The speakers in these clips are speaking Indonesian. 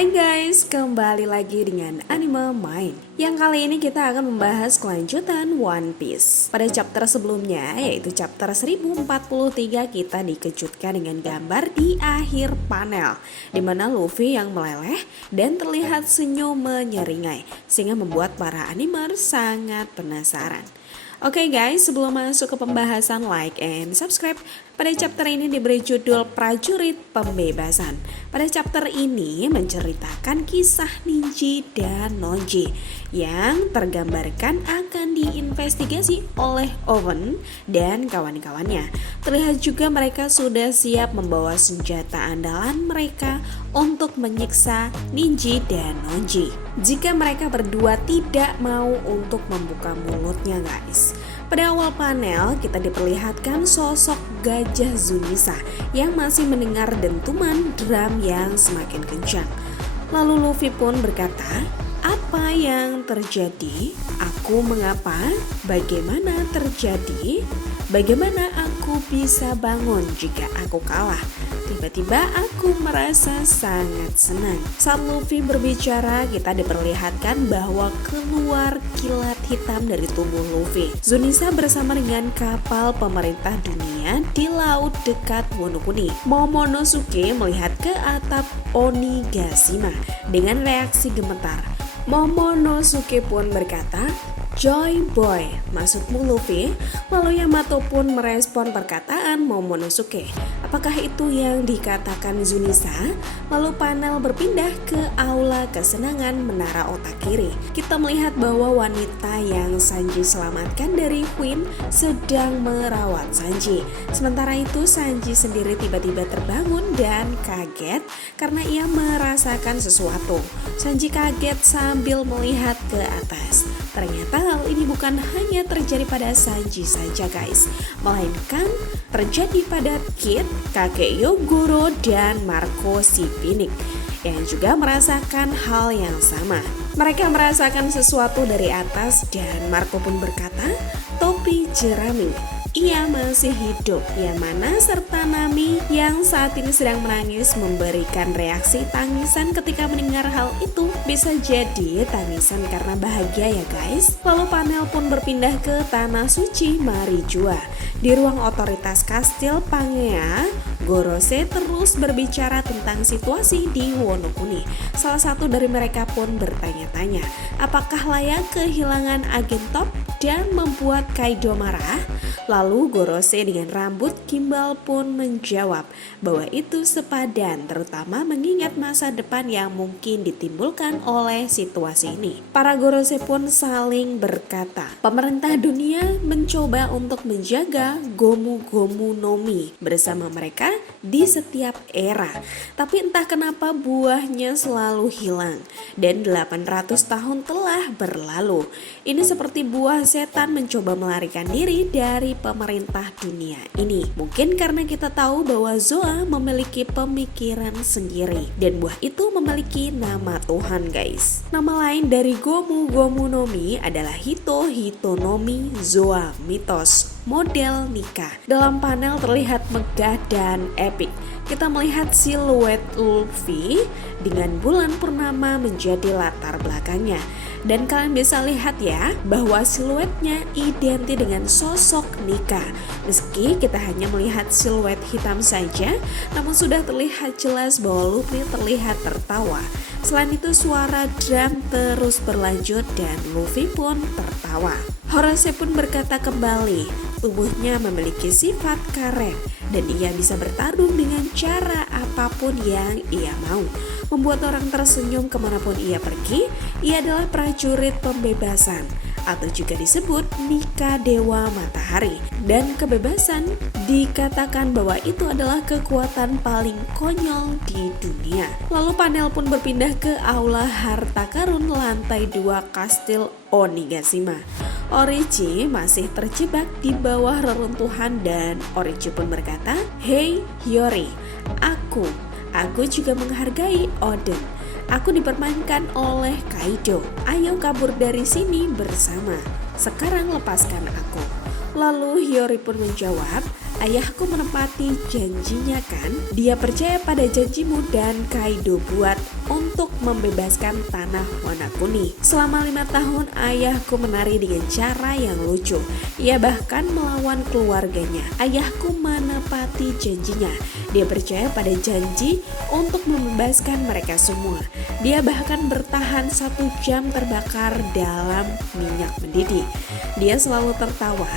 Hai guys, kembali lagi dengan Anime Mind. Yang kali ini kita akan membahas kelanjutan One Piece. Pada chapter sebelumnya, yaitu chapter 1043, kita dikejutkan dengan gambar di akhir panel, di mana Luffy yang meleleh dan terlihat senyum menyeringai, sehingga membuat para animer sangat penasaran. Oke guys, sebelum masuk ke pembahasan, like and subscribe. Pada chapter ini diberi judul Prajurit Pembebasan. Pada chapter ini menceritakan kisah Ninji dan Nonji yang tergambarkan akan diinvestigasi oleh Oven dan kawan-kawannya. Terlihat juga mereka sudah siap membawa senjata andalan mereka untuk menyiksa Ninji dan Nonji. Jika mereka berdua tidak mau untuk membuka mulutnya guys. Pada awal panel kita diperlihatkan sosok Gajah Zunisa yang masih mendengar dentuman drum yang semakin kencang. Lalu Luffy pun berkata, "Apa yang terjadi? Aku mengapa? Bagaimana terjadi? Bagaimana aku bisa bangun jika aku kalah?" Tiba-tiba aku merasa sangat senang. Saat Luffy berbicara, kita diperlihatkan bahwa keluar kilat hitam dari tubuh Luffy. Zunisa bersama dengan kapal pemerintah dunia di laut dekat Wano Kuni. Momonosuke melihat ke atap Onigashima dengan reaksi gemetar. Momonosuke pun berkata, "Joy boy, maksudmu Luffy?" Lalu Yamato pun merespon perkataan Momonosuke. Apakah itu yang dikatakan Zunisa? Lalu panel berpindah ke aula kesenangan Menara Otakiri. Kita melihat bahwa wanita yang Sanji selamatkan dari Queen sedang merawat Sanji. Sementara itu Sanji sendiri tiba-tiba terbangun dan kaget karena ia merasakan sesuatu. Sanji kaget sambil melihat ke atas. Ternyata hal ini bukan hanya terjadi pada Sanji saja guys, melainkan terjadi pada Kid, kakek Yogoro, dan Marco si Pinik yang juga merasakan hal yang sama. Mereka merasakan sesuatu dari atas dan Marco pun berkata, "Topi jerami, ia masih hidup." Yamana serta Nami yang saat ini sedang menangis memberikan reaksi tangisan ketika mendengar hal itu. Bisa jadi tangisan karena bahagia ya guys. Lalu panel pun berpindah ke Tanah Suci Marijua. Di ruang otoritas kastil Pangea, Gorose terus berbicara tentang situasi di Wano Kuni. Salah satu dari mereka pun bertanya-tanya, apakah layak kehilangan agen top dan membuat Kaido marah? Lalu Gorose dengan rambut gimbal pun menjawab bahwa itu sepadan, terutama mengingat masa depan yang mungkin ditimbulkan oleh situasi ini. Para Gorose pun saling berkata, pemerintah dunia mencoba untuk menjaga Gomu Gomu no Mi bersama mereka di setiap era. Tapi entah kenapa buahnya selalu hilang dan 800 tahun telah berlalu. Ini seperti buah setan mencoba melarikan diri dari pemerintah dunia ini. Mungkin karena kita tahu bahwa Zoa memiliki pemikiran sendiri dan buah itu memiliki nama Tuhan guys. Nama lain dari Gomu Gomu no Mi adalah Hito Hito no Mi Zoa Mitos model nikah. Dalam panel terlihat megah dan epic. Kita melihat siluet Luffy dengan bulan purnama menjadi latar belakangnya. Dan kalian bisa lihat ya bahwa siluetnya identik dengan sosok nikah. Meski kita hanya melihat siluet hitam saja, namun sudah terlihat jelas bahwa Luffy terlihat tertawa. Selain itu suara drum terus berlanjut dan Luffy pun tertawa. Horose pun berkata kembali, tubuhnya memiliki sifat karet dan ia bisa bertarung dengan cara apapun yang ia mau. Membuat orang tersenyum kemanapun ia pergi. Ia adalah prajurit pembebasan atau juga disebut Nika Dewa Matahari. Dan kebebasan dikatakan bahwa itu adalah kekuatan paling konyol di dunia. Lalu panel pun berpindah ke aula harta karun lantai 2 kastil Onigashima. Orochi masih terjebak di bawah reruntuhan dan Orochi pun berkata, "Hei Hiyori, aku juga menghargai Oden. Aku dipermainkan oleh Kaido. Ayo kabur dari sini bersama. Sekarang lepaskan aku." Lalu Hiyori pun menjawab, ayahku menepati janjinya kan? Dia percaya pada janjimu dan Kaido buat untuk membebaskan tanah Wonokuni. Selama 5 tahun ayahku menari dengan cara yang lucu. Ia bahkan melawan keluarganya. Ayahku menepati janjinya. Dia percaya pada janji untuk membebaskan mereka semua. Dia bahkan bertahan 1 jam terbakar dalam minyak mendidih. Dia selalu tertawa,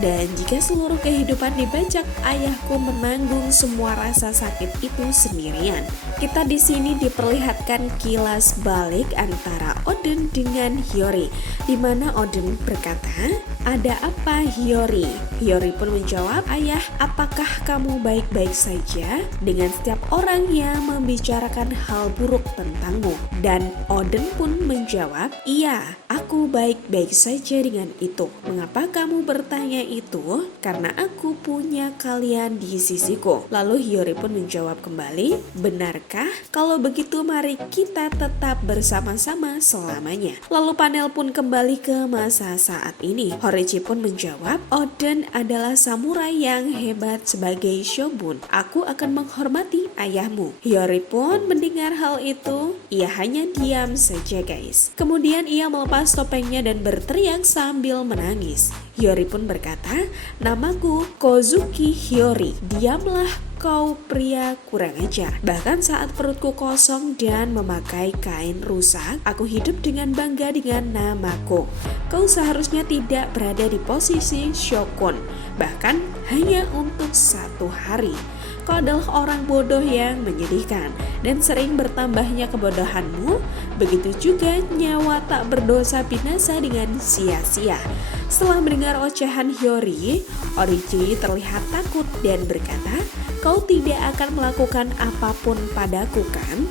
dan jika seluruh kehidupan dibajak, ayahku menanggung semua rasa sakit itu sendirian. Kita di sini diperlihatkan kilas balik antara Oden dengan Hiyori, di mana Oden berkata, "Ada apa, Hiyori?" Hiyori pun menjawab, "Ayah, apakah kamu baik-baik saja dengan setiap orang yang membicarakan hal buruk tentangmu?" Dan Oden pun menjawab, "Iya, aku baik-baik saja dengan itu. Mengapa kamu bertanya itu? Karena aku punya kalian di sisiku." Lalu Hiyori pun menjawab kembali, "Benarkah? Kalau begitu mari kita tetap bersama-sama selamanya." Lalu panel pun kembali ke masa saat ini. Horichi pun menjawab, "Oden adalah samurai yang hebat sebagai shogun. Aku akan menghormati ayahmu." Hiyori pun mendengar hal itu, ia hanya diam saja guys. Kemudian ia melepas topengnya dan berteriak sambil menangis. Hiyori pun berkata, "Namaku Kozuki Hiyori. Diamlah kau pria kurang ajar. Bahkan saat perutku kosong dan memakai kain rusak, aku hidup dengan bangga dengan namaku. Kau seharusnya tidak berada di posisi shogun, bahkan hanya untuk 1 hari. Kau adalah orang bodoh yang menyedihkan, dan sering bertambahnya kebodohanmu. Begitu juga nyawa tak berdosa binasa dengan sia-sia." Setelah mendengar ocehan Hiyori, Orochi terlihat takut dan berkata, "Kau tidak akan melakukan apapun padaku kan?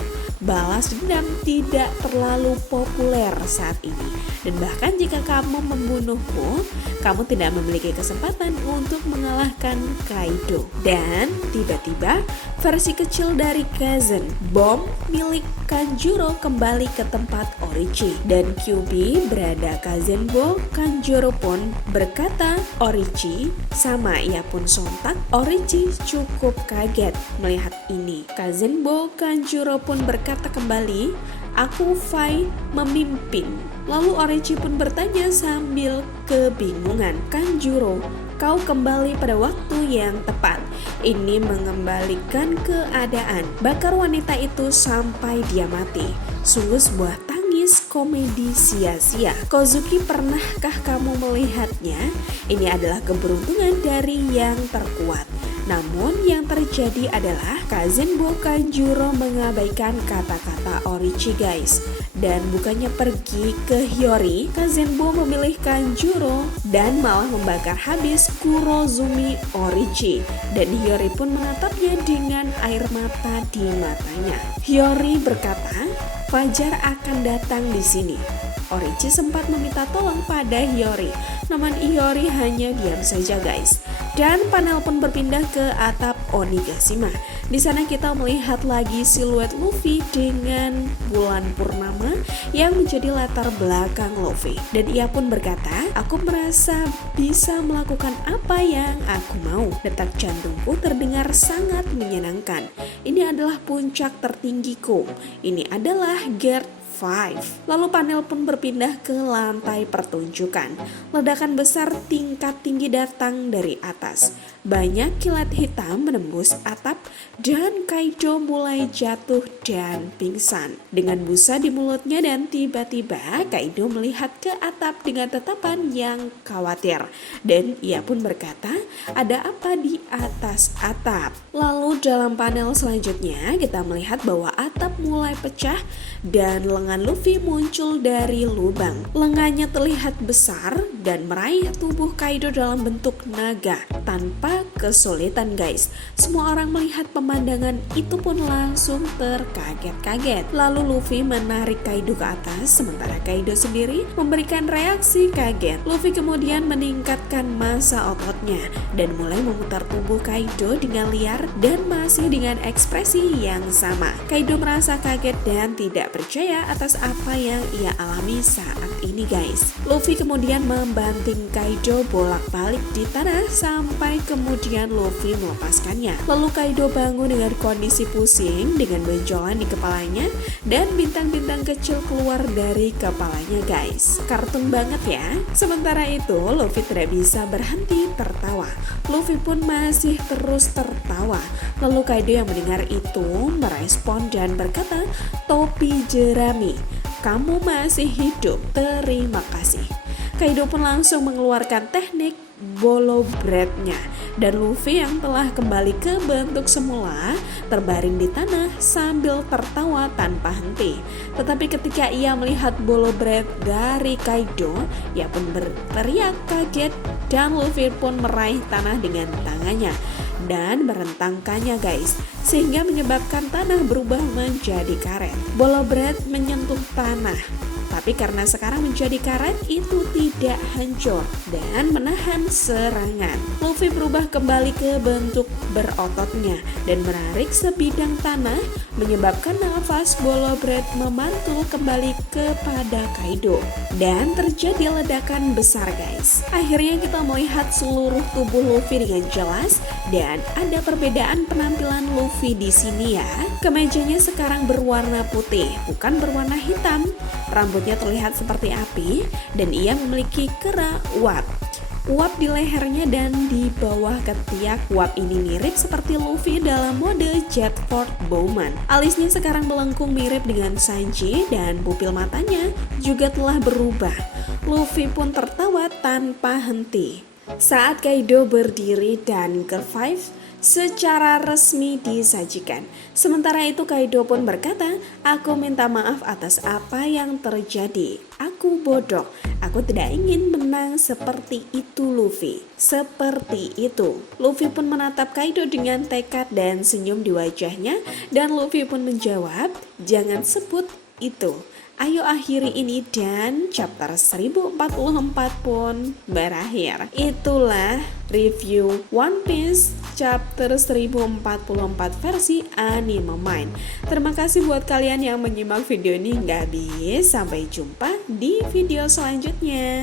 Balas dendam tidak terlalu populer saat ini. Dan bahkan jika kamu membunuhku, kamu tidak memiliki kesempatan untuk mengalahkan Kaido." Dan tiba-tiba versi kecil dari Kazen, bom milik Kanjuro, kembali ke tempat Orochi. Dan Kyuubi berada Kazenbo, Kanjuro pun berkata Orochi sama, ia pun sontak. Orochi cukup kaget melihat ini. Kazenbo Kanjuro pun berkata kembali, "Aku Fai memimpin." Lalu Orochi pun bertanya sambil kebingungan, "Kanjuro, kau kembali pada waktu yang tepat. Ini mengembalikan keadaan. Bakar wanita itu sampai dia mati. Sungguh sebuah tangis komedi sia-sia. Kozuki, pernahkah kamu melihatnya? Ini adalah keberuntungan dari yang terkuat." Namun yang terjadi adalah Kazenbo Kanjuro mengabaikan kata-kata Orochi guys. Dan bukannya pergi ke Hiyori, Kazenbo memilih Kanjuro dan malah membakar habis Kurozumi Orochi. Dan Hiyori pun menatapnya dengan air mata di matanya. Hiyori berkata, "Fajar akan datang di sini." Orochi sempat meminta tolong pada Hiyori, namun Hiyori hanya diam saja guys. Dan panel pun berpindah ke atap Onigashima. Di sana kita melihat lagi siluet Luffy dengan bulan purnama yang menjadi latar belakang Luffy. Dan ia pun berkata, "Aku merasa bisa melakukan apa yang aku mau. Detak jantungku terdengar sangat menyenangkan. Ini adalah puncak tertinggiku. Ini adalah Gear 5." Lalu panel pun berpindah ke lantai pertunjukan. Ledakan besar tingkat tinggi datang dari atas. Banyak kilat hitam menembus atap dan Kaido mulai jatuh dan pingsan dengan busa di mulutnya. Dan tiba-tiba Kaido melihat ke atap dengan tatapan yang khawatir. Dan ia pun berkata, "Ada apa di atas atap?" Lalu dalam panel selanjutnya kita melihat bahwa atap mulai pecah dan lengan Luffy muncul dari lubang. Lengannya terlihat besar dan meraih tubuh Kaido dalam bentuk naga tanpa kesulitan guys. Semua orang melihat pemandangan itu pun langsung terkaget-kaget. Lalu Luffy menarik Kaido ke atas, sementara Kaido sendiri memberikan reaksi kaget. Luffy kemudian meningkatkan massa ototnya dan mulai memutar tubuh Kaido dengan liar dan masih dengan ekspresi yang sama. Kaido merasa kaget dan tidak percaya atas apa yang ia alami saat ini guys. Luffy kemudian membanting Kaido bolak-balik di tanah sampai kemudian Luffy melepaskannya. Lalu Kaido bangun dengan kondisi pusing dengan benjolan di kepalanya dan bintang-bintang kecil keluar dari kepalanya guys. Kartun banget ya. Sementara itu Luffy tidak bisa berhenti tertawa. Luffy pun masih terus tertawa. Lalu Kaido yang mendengar itu merespon dan berkata, "Topi jerami, kamu masih hidup, terima kasih." Kaido pun langsung mengeluarkan teknik bolo bread-nya dan Luffy yang telah kembali ke bentuk semula terbaring di tanah sambil tertawa tanpa henti. Tetapi ketika ia melihat bolo bread dari Kaido, ia pun berteriak kaget dan Luffy pun meraih tanah dengan tangannya dan merentangkannya guys, sehingga menyebabkan tanah berubah menjadi karet. Bolo bread menyentuh tanah, tapi karena sekarang menjadi karet itu tidak hancur dan menahan serangan. Luffy berubah kembali ke bentuk berototnya dan menarik sebidang tanah, menyebabkan nafas bolo bread memantul kembali kepada Kaido dan terjadi ledakan besar guys. Akhirnya kita melihat seluruh tubuh Luffy dengan jelas dan ada perbedaan penampilan Luffy di sini ya. Kemejanya sekarang berwarna putih, bukan berwarna hitam. Rambutnya terlihat seperti api dan ia memiliki kera uap. Uap di lehernya dan di bawah ketiak. Uap ini mirip seperti Luffy dalam mode Jetford Bowman. Alisnya sekarang melengkung mirip dengan Sanji dan pupil matanya juga telah berubah. Luffy pun tertawa tanpa henti. Saat Kaido berdiri dan Gear 5 secara resmi disajikan. Sementara itu Kaido pun berkata, "Aku minta maaf atas apa yang terjadi. Aku bodoh. Aku tidak ingin menang seperti itu Luffy." Seperti itu. Luffy pun menatap Kaido dengan tekad dan senyum di wajahnya dan Luffy pun menjawab, "Jangan sebut itu. Ayo akhiri ini," dan chapter 1044 pun berakhir. Itulah review One Piece chapter 1044 versi Anime Mind. Terima kasih buat kalian yang menyimak video ini hingga habis. Sampai jumpa di video selanjutnya.